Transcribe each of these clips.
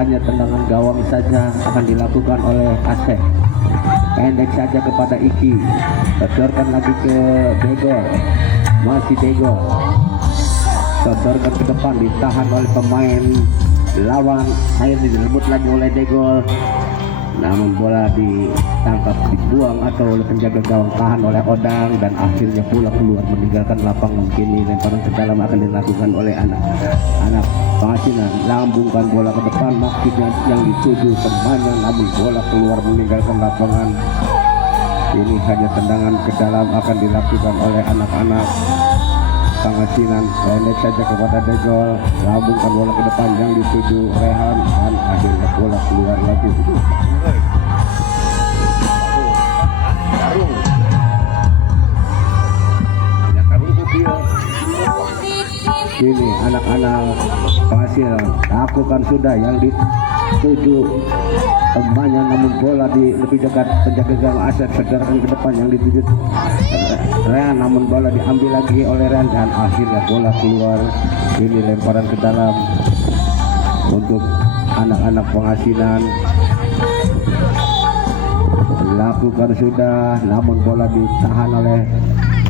hanya tendangan gawang saja akan dilakukan oleh Asep. Pendek saja kepada Iki, sodorkan lagi ke Degol, masih Degol, sodorkan ke depan, ditahan oleh pemain lawan, akhirnya direbut lagi oleh Degol, namun bola ditangkap, dibuang atau oleh penjaga gawang, tahan oleh Odang dan akhirnya bola keluar meninggalkan lapangan. Kini lemparan ke dalam akan dilakukan oleh anak Pangasinan, lambungkan bola ke depan, maksudnya yang dituju temannya, namun bola keluar meninggalkan lapangan. Ini hanya tendangan ke dalam akan dilakukan oleh anak-anak Pangasinan. Pendek saja kepada Degol, lambungkan bola ke depan yang dituju Rehan dan akhirnya bola keluar lagi. Ini anak-anak Pangasinan lakukan sudah yang dituju temannya, namun bola di lebih dekat penjaga gawang Asep, segerakan ke depan yang dituju Rehan, namun bola diambil lagi oleh Rehan dan akhirnya bola keluar. Ini lemparan ke dalam untuk anak-anak Pangasinan, lakukan sudah, namun bola ditahan oleh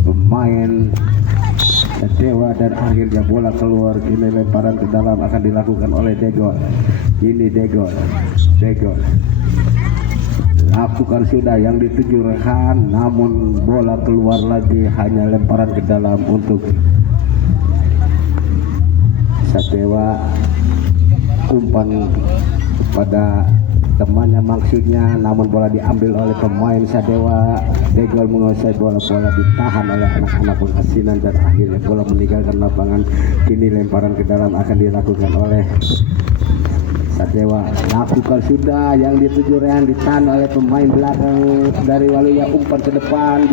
pemain Dewa dan akhirnya bola keluar. Ini lemparan ke dalam akan dilakukan oleh Degol. Ini Degol lakukan sudah yang dituju Rehan, namun bola keluar lagi, hanya lemparan ke dalam untuk Sadewa, umpan pada temannya maksudnya, namun bola diambil oleh pemain Sadewa. Degol menguasai bola ditahan oleh anak-anak Pangasinan dan akhirnya bola meninggalkan lapangan. Kini lemparan ke dalam akan dilakukan oleh Sadewa, lakukan sudah yang dituju Rehan, ditahan oleh pemain belakang dari Waluya, umpan ke depan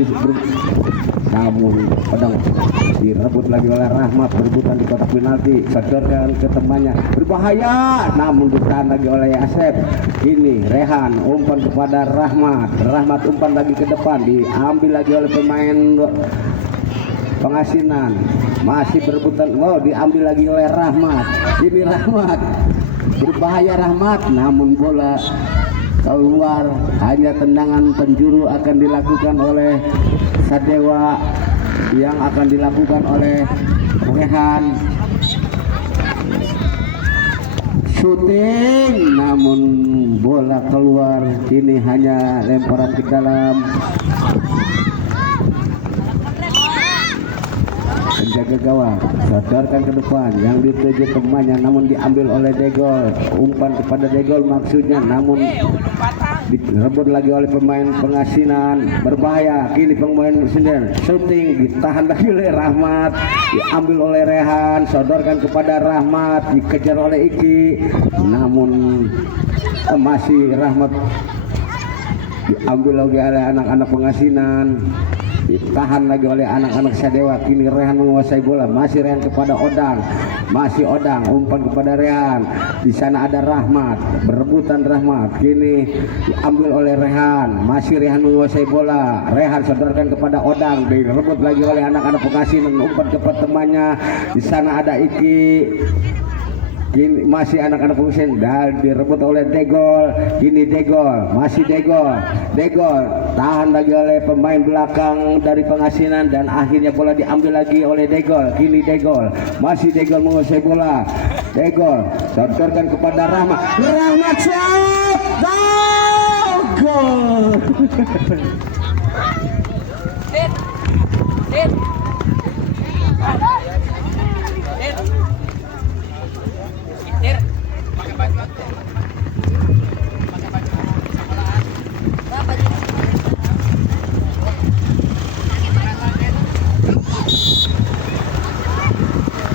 namun pedang direbut lagi oleh Rahmat, berebutan di kotak penalti, sodorkan ke temannya, berbahaya, namun ditahan lagi oleh Asep. Ini Rehan, umpan kepada Rahmat umpan lagi ke depan, diambil lagi oleh pemain Pangasinan, masih berebutan, diambil lagi oleh Rahmat. Ini Rahmat, berbahaya Rahmat, namun bola keluar, hanya tendangan penjuru akan dilakukan oleh Sadewa, yang akan dilakukan oleh Rehan. Shooting, namun bola keluar. Ini hanya lemparan ke dalam. Penjaga gawang sodorkan ke depan yang dituju temannya, namun diambil oleh Degol, umpan kepada Degol maksudnya, namun direbut lagi oleh pemain Pangasinan, berbahaya. Kini pemain Pangasinan shooting, ditahan lagi oleh Rahmat, diambil oleh Rehan, sodorkan kepada Rahmat, dikejar oleh Iki, namun masih Rahmat diambil lagi oleh anak-anak Pangasinan, ditahan lagi oleh anak-anak Sadewa. Kini Rehan menguasai bola, masih Rehan kepada Odang, masih Odang, umpan kepada Rehan, di sana ada Rahmat, berebutan Rahmat, kini diambil oleh Rehan, masih Rehan menguasai bola, Rehan sodorkan kepada Odang, direbut lagi oleh anak-anak Pangasinan, umpan kepada temannya, di sana ada Iki. Kini masih anak-anak Pangasinan dan direbut oleh Degol. Kini Degol, masih Degol, tahan lagi oleh pemain belakang dari Pangasinan dan akhirnya bola diambil lagi oleh Degol. Kini Degol, masih Degol menguasai bola. Degol sodorkan kepada Rahmat, shot, gol.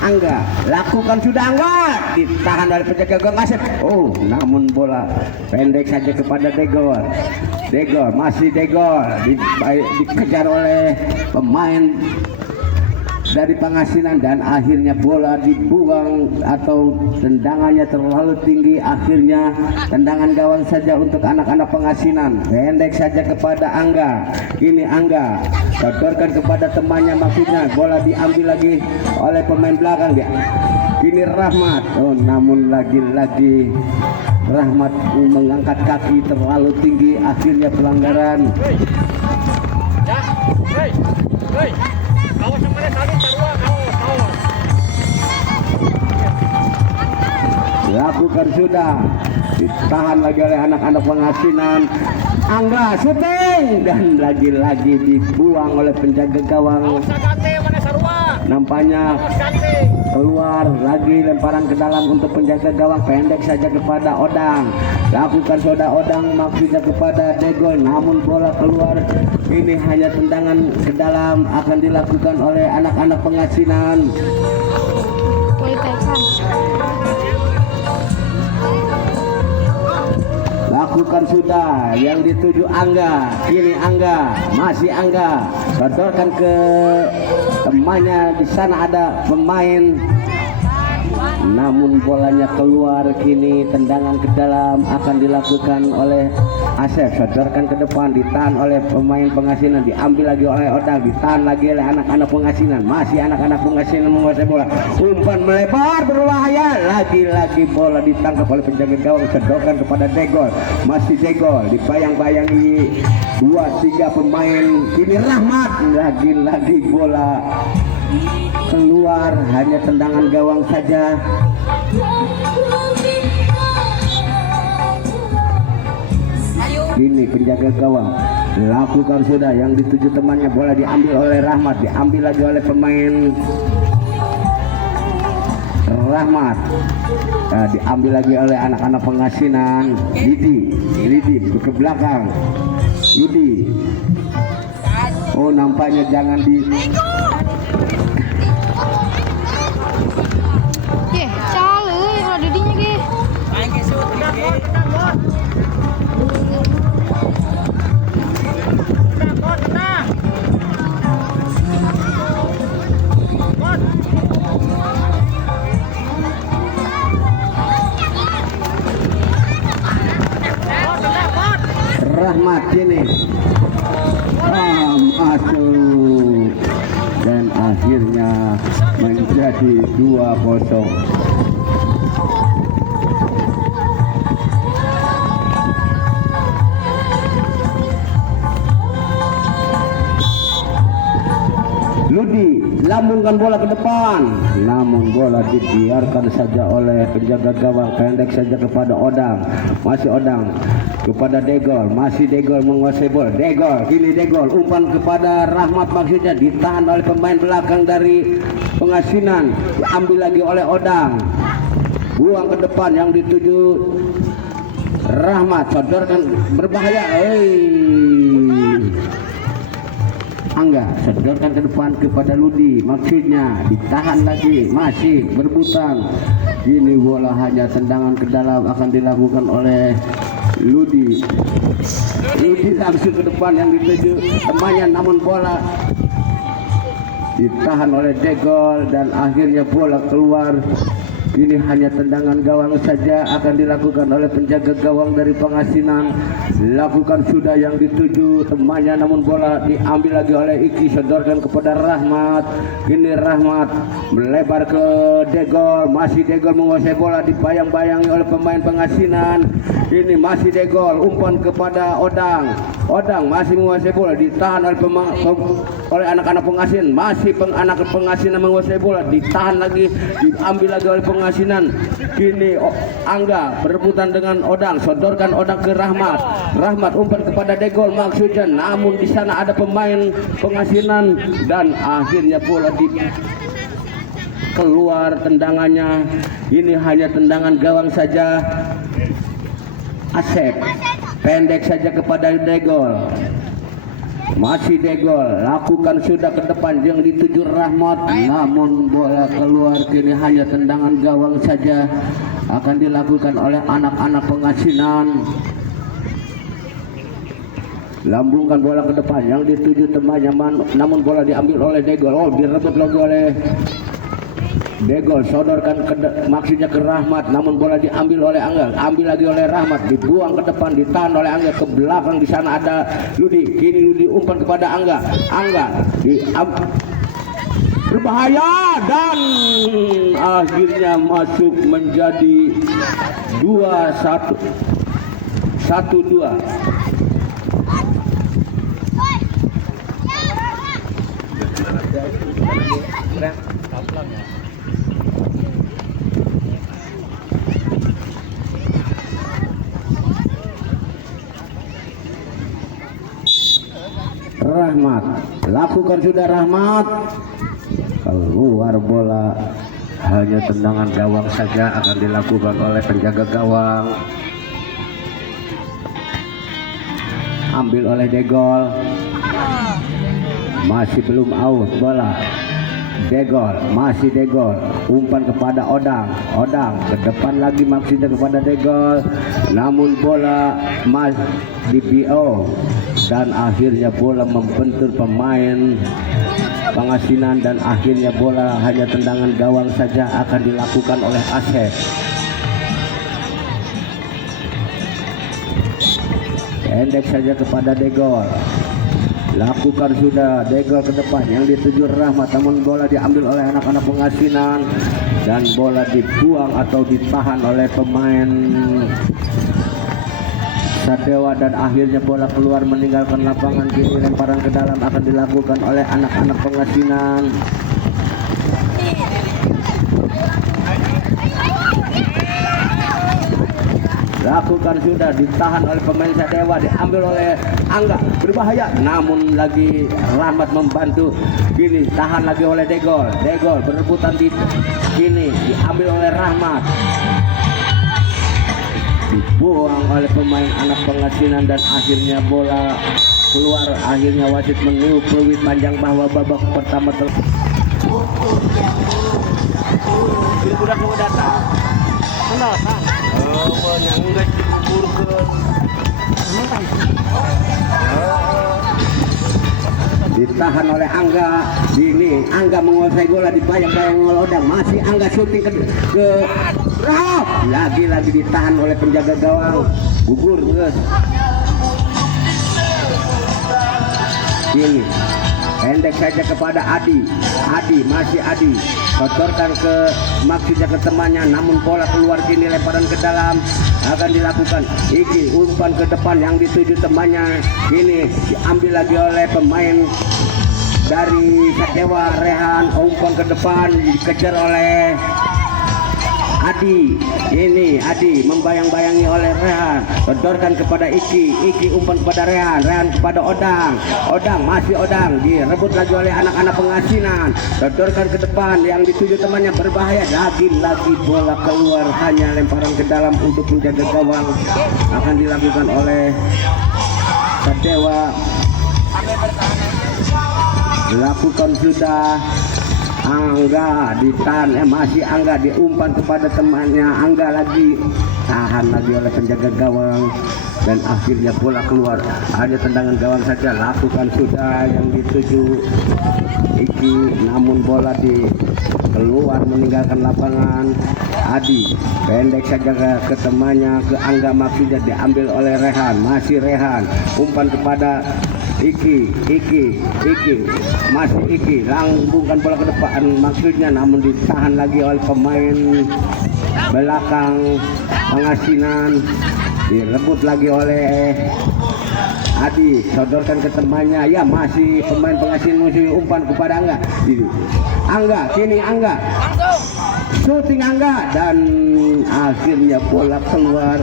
Angga, lakukan sudah Angga, ditahan oleh penjaga gawang Asep. Namun bola pendek saja kepada Degol. Masih Degol, dikejar oleh pemain dari Pangasinan dan akhirnya bola dibuang atau tendangannya terlalu tinggi, akhirnya tendangan gawang saja untuk anak-anak Pangasinan. Pendek saja kepada Angga. Ini Angga sodorkan kepada temannya maksudnya, bola diambil lagi oleh pemain belakang dia. Ini Rahmat, namun lagi-lagi Rahmat mengangkat kaki terlalu tinggi, akhirnya pelanggaran. Lakukan sudah, ditahan lagi oleh anak-anak pengasinan. Angga syuting dan lagi-lagi dibuang oleh penjaga gawang. Nampaknya keluar lagi, lemparan ke dalam untuk penjaga gawang, pendek saja kepada Odang. Lakukan sudah Odang, maksudnya kepada Degol, namun bola keluar. Ini hanya tendangan ke dalam, akan dilakukan oleh anak-anak pengasinan. Lakukan sudah, yang dituju Angga, kini Angga, masih Angga, sodorkan ke temannya. Di sana ada pemain, namun bolanya keluar. Kini tendangan ke dalam akan dilakukan oleh Asep, sodorkan ke depan, ditahan oleh pemain pengasinan, diambil lagi oleh Odang, ditahan lagi oleh anak-anak pengasinan. Masih anak-anak pengasinan menguasai bola, umpan melebar berbahaya, lagi-lagi bola ditangkap oleh penjaga gawang, sodorkan kepada Degol. Masih Degol, dibayang-bayangi 2-3 pemain. Kini Rahmat, lagi-lagi bola keluar, hanya tendangan gawang saja. Ini penjaga gawang lakukan sudah, yang dituju temannya, bola diambil oleh Rahmat, diambil lagi oleh pemain Rahmat, diambil lagi oleh anak-anak pengasinan. Lidi ke belakang, Yudi. Oh, nampaknya jangan di Rahmat ini masuk dan akhirnya menjadi 2-0. Ludi lambungkan bola ke depan, namun bola dibiarkan saja oleh penjaga gawang, pendek saja kepada Odang. Masih Odang kepada Degol, masih Degol menguasai bola. Degol, kini Degol, umpan kepada Rahmat, maksudnya ditahan oleh pemain belakang dari pengasinan, diambil lagi oleh Odang, buang ke depan, yang dituju Rahmat, sodorkan berbahaya. Angga sodorkan ke depan kepada Ludi, maksudnya ditahan lagi, masih berebutan. Ini bola hanya tendangan ke dalam, akan dilakukan oleh Ludi. Ludi langsung ke depan, yang dituju temannya, namun bola ditahan oleh Degol dan akhirnya bola keluar. Ini hanya tendangan gawang saja, akan dilakukan oleh penjaga gawang dari pengasinan. Lakukan sudah, yang dituju temannya, namun bola diambil lagi oleh Iki, sodorkan kepada Rahmat. Ini Rahmat melebar ke Degol, masih Degol menguasai bola, dibayang-bayangi oleh pemain pengasinan. Ini masih Degol, umpan kepada Odang. Odang masih menguasai bola, ditahan oleh anak-anak pengasinan. Masih anak pengasinan menguasai bola, ditahan lagi, diambil lagi oleh pengasinan. Kini Angga berebutan dengan Odang, sodorkan Odang ke Rahmat. Rahmat umpan kepada Degol, maksudnya, namun di sana ada pemain pengasinan dan akhirnya bola keluar tendangannya. Ini hanya tendangan gawang saja. Asep pendek saja kepada Degol. Masih Degol, lakukan sudah ke depan, yang dituju Rahmat, namun bola keluar. Kini hanya tendangan gawang saja, akan dilakukan oleh anak-anak pengasinan. Lambungkan bola ke depan, yang dituju temannya, namun bola diambil oleh Degol. Oh, direbut lagi oleh Degol, sodorkan maksudnya ke Rahmat, namun bola diambil oleh Angga, ambil lagi oleh Rahmat, dibuang ke depan, ditahan oleh Angga ke belakang. Di sana ada Ludi, kini Ludi umpan kepada Angga. Angga berbahaya dan akhirnya masuk menjadi 2-1 1-2. Rahmat, lakukan sudah Rahmat. Keluar bola, hanya tendangan gawang saja akan dilakukan oleh penjaga gawang. Ambil oleh Degol, masih belum out bola. Degol, masih Degol, umpan kepada Odang. Odang ke depan lagi maksudnya kepada Degol, namun bola masih di BO dan akhirnya bola membentur pemain Pangasinan dan akhirnya bola hanya tendangan gawang saja akan dilakukan oleh Asep. Pendek saja kepada Degol. Lakukan sudah Degol ke depan yang dituju Rahmat, namun bola diambil oleh anak-anak Pangasinan dan bola dibuang atau ditahan oleh pemain Sadewa dan akhirnya bola keluar meninggalkan lapangan. Kini lemparan ke dalam akan dilakukan oleh anak-anak Pangasinan. Lakukan sudah, ditahan oleh pemain Sadewa, diambil oleh Angga, berbahaya, namun lagi Rahmat membantu. Kini tahan lagi oleh Degol. Degol berebutan di kini diambil oleh Rahmat, dibuang oleh pemain anak Pangasinan dan akhirnya bola keluar. Akhirnya wasit meniup peluit panjang bahwa babak pertama telah. Udah mau datang. Kenal kan? Oh, yang enggak dikuburkan. Ditahan oleh Angga. Ini Angga menguasai bola, dibayang-bayang oleh Odang. Masih Angga syuting ke lagi ditahan oleh penjaga gawang. Gugur terus. Ini pendek saja kepada Adi. Masih Adi kotorkan ke maksudnya ke temannya, namun bola keluar. Kini lemparan ke dalam akan dilakukan. Iki umpan ke depan yang dituju temannya. Kini diambil lagi oleh pemain dari Sadewa, Rehan. Umpan ke depan dikejar oleh Adi. Ini Adi membayang-bayangi oleh Rehan, kedorkan kepada Iki umpan kepada Rehan kepada Odang. Masih Odang direbut lagi oleh anak-anak Pangasinan, kedorkan ke depan yang dituju temannya, berbahaya. Lagi bola keluar, hanya lemparan ke dalam untuk menjaga gawang akan dilakukan oleh Sadewa. Dilakukan sudah. Angga ditahan, masih Angga diumpan kepada temannya. Angga lagi tahan lagi oleh penjaga gawang dan akhirnya bola keluar, hanya tendangan gawang saja. Lakukan sudah yang dituju Iki, namun bola di keluar meninggalkan lapangan. Adi pendek saja ke temannya, ke Angga maksudnya, diambil oleh Rehan. Masih Rehan, umpan kepada Iki masih Iki, lambungkan bola ke depan maksudnya, namun ditahan lagi oleh pemain belakang Pangasinan. Direbut lagi oleh Adi, sodorkan ke temannya. Ya, masih pemain Pangasinan musuh, umpan kepada Angga. Kini Angga syuting Angga dan akhirnya bola keluar,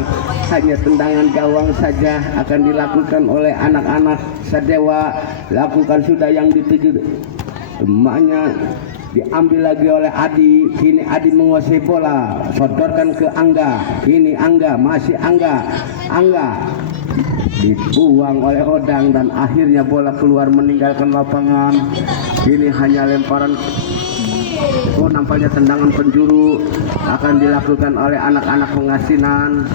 hanya tendangan gawang saja akan dilakukan oleh anak-anak Sadewa. Lakukan sudah yang dituju temannya, diambil lagi oleh Adi. Kini Adi menguasai bola, sodorkan ke Angga. Kini Angga, masih Angga dibuang oleh Odang dan akhirnya bola keluar meninggalkan lapangan. Kini hanya lemparan. Nampaknya tendangan penjuru akan dilakukan oleh anak-anak Pangasinan.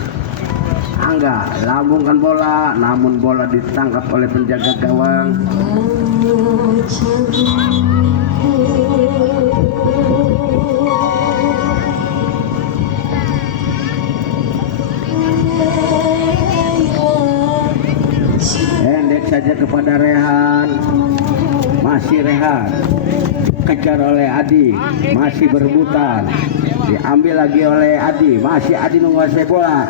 Angga lambungkan bola, namun bola ditangkap oleh penjaga gawang. Pendek saja kepada Rehan. masih Rehan, kejar oleh Adi, masih berebutan, diambil lagi oleh Adi, masih Adi menguasai bola,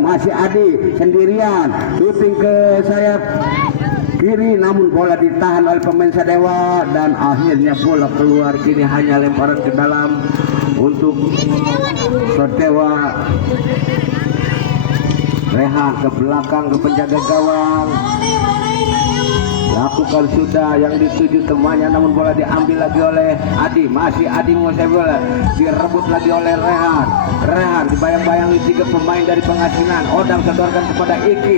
masih Adi sendirian, shooting ke sayap kiri, namun bola ditahan oleh pemain Sadewa dan akhirnya bola keluar. Kini hanya lemparan ke dalam untuk Sadewa. Rehan ke belakang ke penjaga gawang, lakukan sudah yang dituju temannya, namun bola diambil lagi oleh Adi, masih Adi menguasai bola, direbut lagi oleh Rehan. Rehan dibayang-bayangi 3 pemain dari Pengasinan. Odang sedorkan kepada Iki,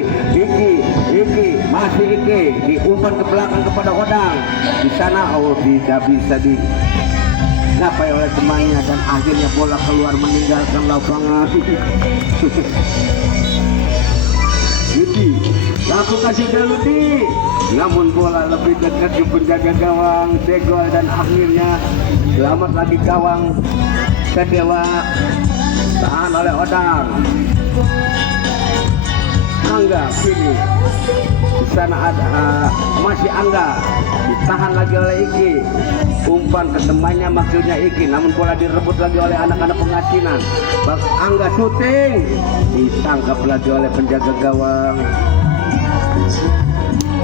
masih Iki diumpan ke belakang kepada Odang. Di sana tidak bisa digapai oleh temannya dan akhirnya bola keluar meninggalkan lapangan. Ludi lakukan sudah Ludi, namun bola lebih dekat ke penjaga gawang Degol dan akhirnya selamat lagi gawang Sadewa, tahan oleh Odang. Angga kini di sana ada masih Angga, ditahan lagi oleh Iki, umpan ke temannya maksudnya Iki, namun bola direbut lagi oleh anak-anak Pengasinan. Bang Angga syuting, ditangkap lagi oleh penjaga gawang.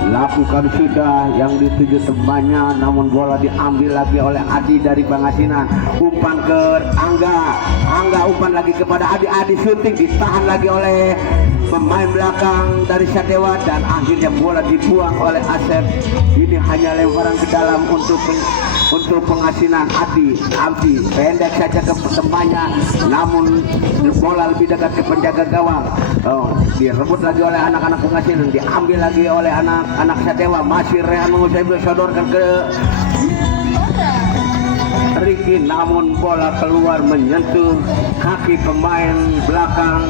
Lakukan sudah yang dituju temannya, namun bola diambil lagi oleh Adi dari Pengasinan. Umpan ke Angga umpan lagi kepada Adi syuting, ditahan lagi oleh pemain belakang dari Sadewa dan akhirnya bola dibuang oleh Asep. Ini hanya lemparan ke dalam untuk Pengasinan. Adi pendek saja ke temannya, namun bola lebih dekat ke penjaga gawang. Direbut lagi oleh anak-anak Pengasinan, diambil lagi oleh anak Sadewa. Masih Rehan menguasai bola, sodorkan ke Riki, namun bola keluar menyentuh kaki pemain belakang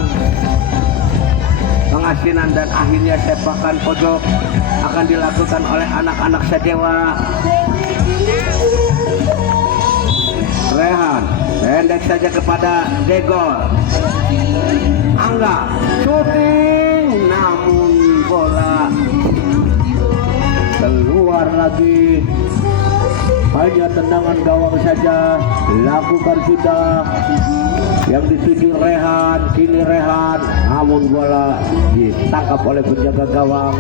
Pengasinan dan akhirnya sepakan pojok akan dilakukan oleh anak-anak Sadewa. Rehan pendek saja kepada Degol. Angga shooting, namun bola keluar lagi. Hanya tendangan gawang saja. Lakukan sudah yang dituju Rehan, kini Rehan, namun bola ditangkap oleh penjaga gawang.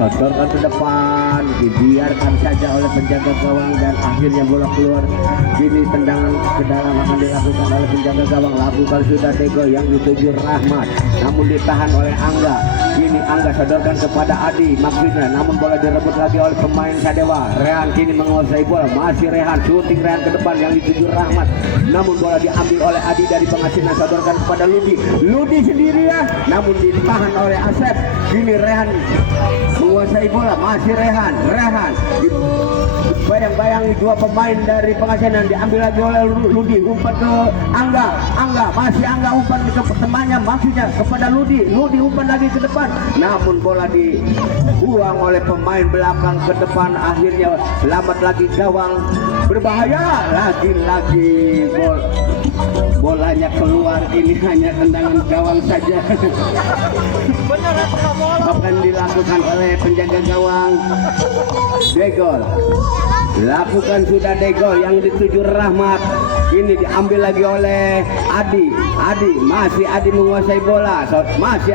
Sodorkan ke depan, dibiarkan saja oleh penjaga gawang dan akhirnya bola keluar. Kini tendangan ke dalam akan dilakukan oleh penjaga gawang. Lakukan sudah Dego yang dituju Rahmat, namun ditahan oleh Angga. Kini Angga sodorkan kepada Adi maksudnya, namun bola direbut lagi oleh pemain Sadewa. Rehan kini menguasai bola, masih Rehan shooting Rehan ke depan yang dituju Rahmat, namun bola diambil oleh Adi dari Pengasinan. Sodorkan kepada Ludi sendirian, namun ditahan oleh Asep. Kini Rehan menguasai bola, masih Rehan bayang-bayangi 2 pemain dari Pengasinan, diambil lagi oleh Ludi, umpan ke Angga, masih Angga umpan ke temannya maksudnya kepada Ludi umpan lagi ke depan, namun bola dibuang oleh pemain belakang ke depan. Akhirnya selamat lagi gawang, berbahaya lagi-lagi bolanya keluar. Ini hanya tendangan gawang saja. Akan dilakukan oleh penjaga gawang Degol. Lakukan sudah Degol yang dituju Rahmat. Ini diambil lagi oleh Adi, masih Adi menguasai bola. Masih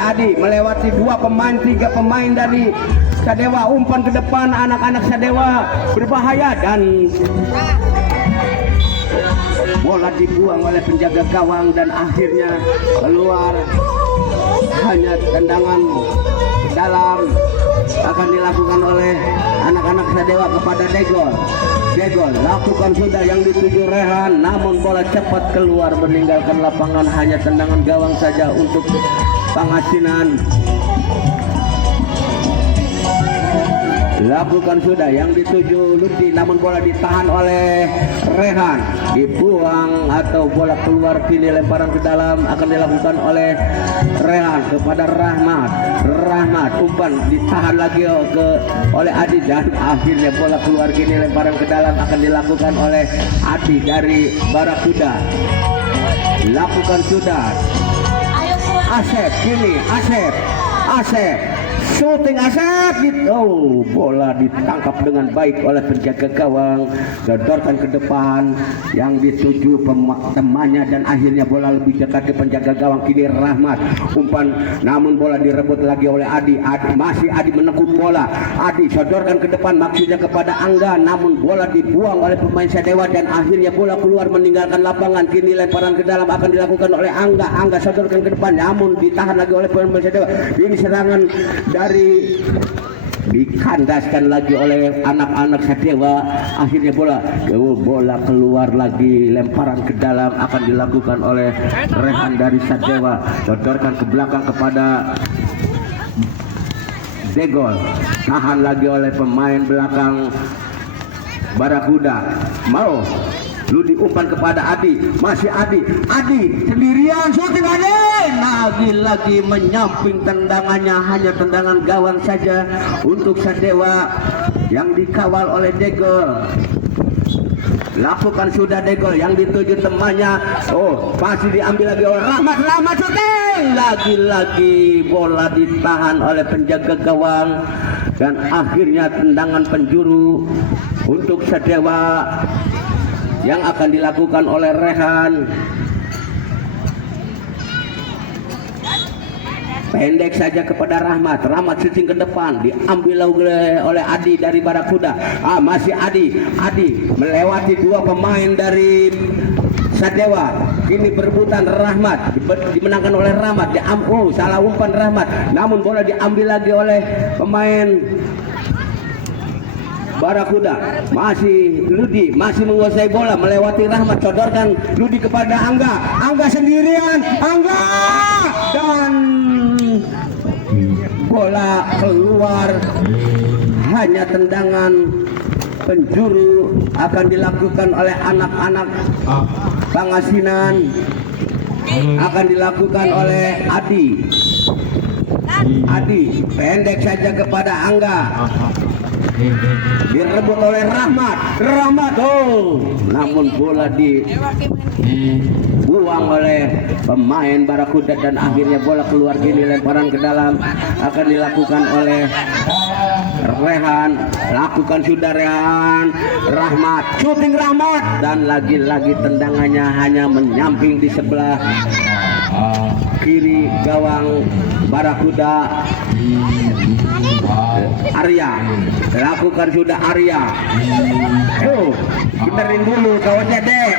Adi melewati 2 pemain, 3 pemain dari Sadewa. Umpan ke depan anak-anak Sadewa, berbahaya dan bola dibuang oleh penjaga gawang dan akhirnya keluar. Hanya tendangan dalam akan dilakukan oleh anak-anak Sadewa kepada Degol. Lakukan sudah yang dituju Rehan, namun bola cepat keluar meninggalkan lapangan. Hanya tendangan gawang saja untuk Pengasinan. Lakukan sudah yang dituju Ludi, namun bola ditahan oleh Rehan, dibuang atau bola keluar. Kini lemparan ke dalam akan dilakukan oleh Rehan kepada Rahmat umpan ditahan lagi oleh Adi dan akhirnya bola keluar. Kini lemparan ke dalam akan dilakukan oleh Adi dari Barakuda. Lakukan sudah Asep syuting asap gitu. Bola ditangkap dengan baik oleh penjaga gawang, sodorkan ke depan yang dituju temannya dan akhirnya bola lebih dekat ke penjaga gawang. Kini Rahmat umpan, namun bola direbut lagi oleh Adi. Masih Adi menekuk bola. Adi sodorkan ke depan maksudnya kepada Angga, namun bola dibuang oleh pemain Sadewa dan akhirnya bola keluar meninggalkan lapangan. Kini lemparan ke dalam akan dilakukan oleh Angga. Angga sodorkan ke depan, namun ditahan lagi oleh pemain Sadewa. Ini serangan dari dikandaskan lagi oleh anak-anak Sadewa. Akhirnya bola keluar lagi, lemparan ke dalam akan dilakukan oleh Rehan dari Sadewa. Sodorkan ke belakang kepada Degol, tahan lagi oleh pemain belakang Barakuda. Mau Ludi umpan kepada Adi, masih Adi sendirian, syuting Adi, lagi-lagi menyamping tendangannya, hanya tendangan gawang saja untuk Sadewa yang dikawal oleh Degol. Lakukan sudah Degol yang dituju temannya. Masih diambil lagi oleh Rahmat syuting, lagi-lagi bola ditahan oleh penjaga gawang dan akhirnya tendangan penjuru untuk Sadewa yang akan dilakukan oleh Rehan. Pendek saja kepada Rahmat syuting ke depan, diambil oleh Adi dari Barakuda. Masih Adi melewati dua pemain dari Sadewa. Kini berebutan Rahmat, dimenangkan oleh Rahmat. Salah umpan Rahmat, namun bola diambil lagi oleh pemain Barakuda. Masih Ludi, masih menguasai bola, melewati Rahmat, sodorkan Ludi kepada Angga sendirian, dan bola keluar. Hanya tendangan penjuru akan dilakukan oleh anak-anak Pangasinan, akan dilakukan oleh Adi pendek saja kepada Angga, direbut oleh Rahmat, namun bola dibuang oleh pemain Barakuda dan akhirnya bola keluar. Kini lemparan ke dalam akan dilakukan oleh Rehan. Lakukan sudah Rehan. Rahmat, syuting Rahmat, dan lagi-lagi tendangannya hanya menyamping di sebelah kiri gawang Barakuda. Arya, lakukan sudah Arya. Benerin dulu kawannya dek,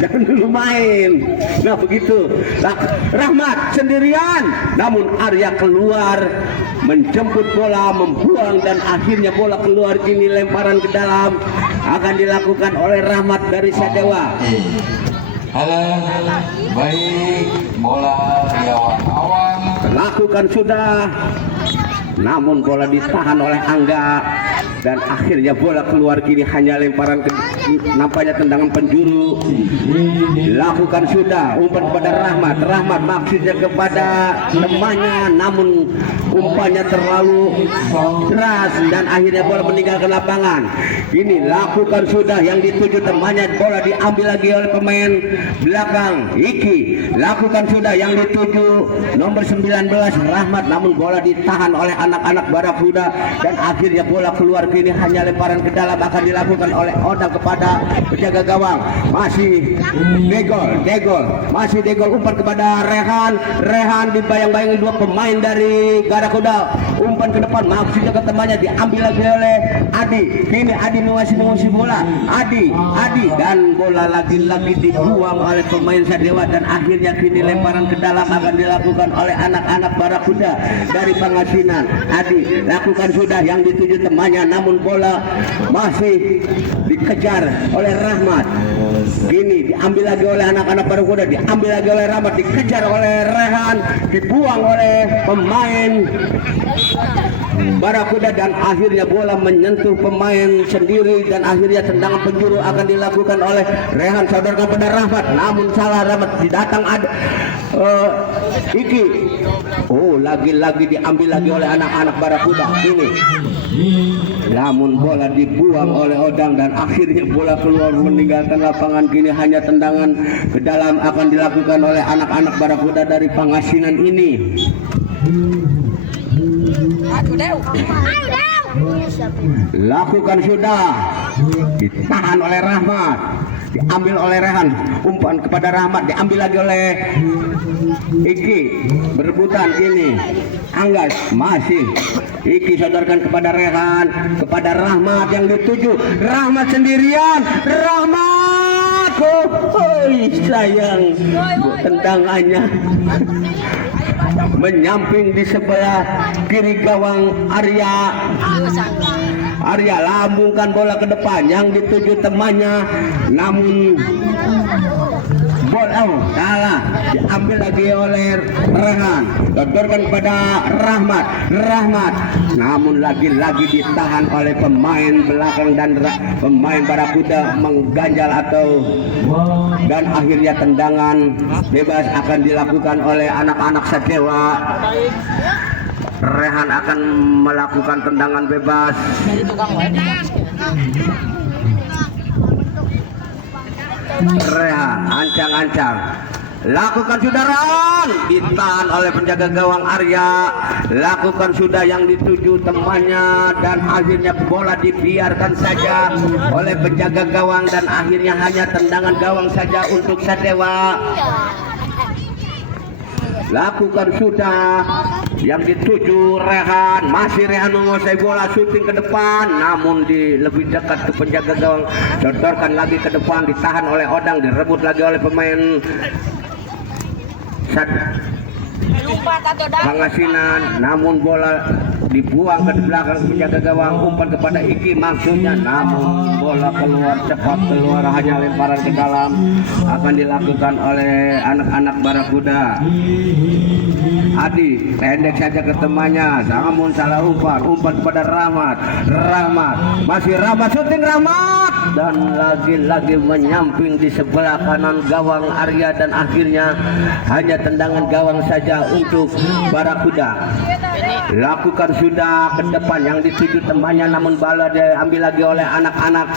jangan dulu main. Nah begitu, Rahmat sendirian, namun Arya keluar menjemput bola, membuang, dan akhirnya bola keluar. Kini lemparan ke dalam akan dilakukan oleh Rahmat dari Sadewa. Halo, baik, bola di awan-awan. Lakukan sudah, namun bola ditahan oleh Angga dan akhirnya bola keluar. Kini hanya lemparan nampaknya tendangan penjuru. Lakukan sudah, umpan kepada Rahmat maksudnya kepada temannya, namun umpannya terlalu keras dan akhirnya bola meninggalkan lapangan. Ini lakukan sudah yang dituju temannya, bola diambil lagi oleh pemain belakang Iki. Lakukan sudah yang dituju nomor 19 Rahmat, namun bola ditahan oleh anak-anak Barakuda dan akhirnya bola keluar. Kini hanya lemparan ke dalam akan dilakukan oleh Odang kepada penjaga gawang. Masih Degol, masih Degol umpan kepada Rehan dibayang-bayangi dua pemain dari Barakuda. Umpan ke depan maksudnya ke temannya, diambil lagi oleh Adi. Kini Adi menguasai bola. Adi dan bola lagi-lagi dibuang oleh pemain Sadewa dan akhirnya kini lemparan ke dalam akan dilakukan oleh anak-anak Barakuda dari Pangasinan. Adi lakukan sudah yang dituju temannya, namun bola masih dikejar oleh Rahmat. Kini diambil lagi oleh anak-anak Barakuda, diambil lagi oleh Rahmat, dikejar oleh Rehan, dibuang oleh pemain Barakuda dan akhirnya bola menyentuh pemain sendiri dan akhirnya tendangan penjuru akan dilakukan oleh Rehan, sodorkan pada Rahmat, namun salah. Rahmat didatang Iki. Lagi-lagi diambil lagi oleh anak-anak Barakuda. Ini namun bola dibuang oleh Odang dan akhirnya bola keluar meninggalkan lapangan. Kini hanya tendangan ke dalam akan dilakukan oleh anak-anak Barakuda dari Pangasinan ini. Lakukan sudah, ditahan oleh Rahmat, diambil oleh Rehan, umpan kepada Rahmat, diambil lagi oleh Iki, berebutan ini Anggas, masih Iki sodorkan kepada Rehan, kepada Rahmat yang dituju, Rahmat sendirian, Rahmat, sayang, tendangannya menyamping di sebelah kiri gawang Arya lambungkan bola ke depan yang dituju temannya, namun bola salah, diambil lagi oleh Rehan, dodorkan kepada Rahmat, namun lagi-lagi ditahan oleh pemain belakang dan pemain Barakuda mengganjal dan akhirnya tendangan bebas akan dilakukan oleh anak-anak Sadewa. Rehan akan melakukan tendangan bebas. Rehan ancang-ancang, lakukan sudah Rehan, ditahan oleh penjaga gawang Arya, lakukan sudah yang dituju temannya dan akhirnya bola dibiarkan saja oleh penjaga gawang dan akhirnya hanya tendangan gawang saja untuk Sadewa. Lakukan sudah yang dituju Rehan, masih Rehan menguasai bola, syuting ke depan, namun lebih dekat ke penjaga gawang, sodorkan lagi ke depan, ditahan oleh Odang, direbut lagi oleh pemain Pangasinan, namun bola dibuang ke belakang penjaga gawang, umpan kepada Iki maksudnya, namun bola keluar cepat, keluar hanya lemparan ke dalam, akan dilakukan oleh anak-anak Barakuda. Adi pendek saja ke temannya, namun salah umpan kepada Rahmat, masih Rahmat, syuting Rahmat, dan lagi-lagi menyamping di sebelah kanan gawang Arya dan akhirnya hanya tendangan gawang saja untuk Barakuda. Lakukan sudah ke depan yang dituju temannya, namun bola diambil lagi oleh anak-anak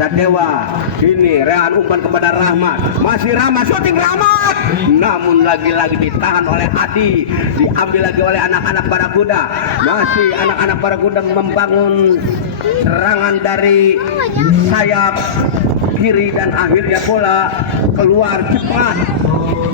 Sadewa. Ini Rehan, umpan kepada Rahmat, masih Rahmat, syuting Rahmat, namun lagi-lagi ditahan oleh Adi, diambil lagi oleh anak-anak Barakuda. Masih anak-anak Barakuda membangun serangan dari sayap kiri dan akhirnya bola keluar cepat,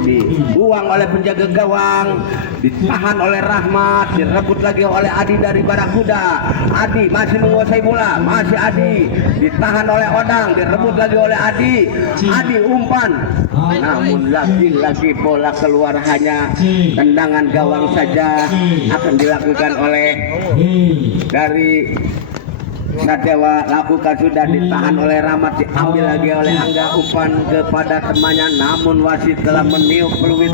dibuang oleh penjaga gawang, ditahan oleh Rahmat, direbut lagi oleh Adi dari Barakuda. Adi masih menguasai bola, masih Adi, ditahan oleh Odang, direbut lagi oleh Adi umpan, namun lagi-lagi bola keluar, hanya tendangan gawang saja akan dilakukan oleh dari Sadewa. Lakukan sudah, ditahan oleh Rahmat, diambil lagi oleh Angga, umpan kepada temannya, namun wasit telah meniup peluit.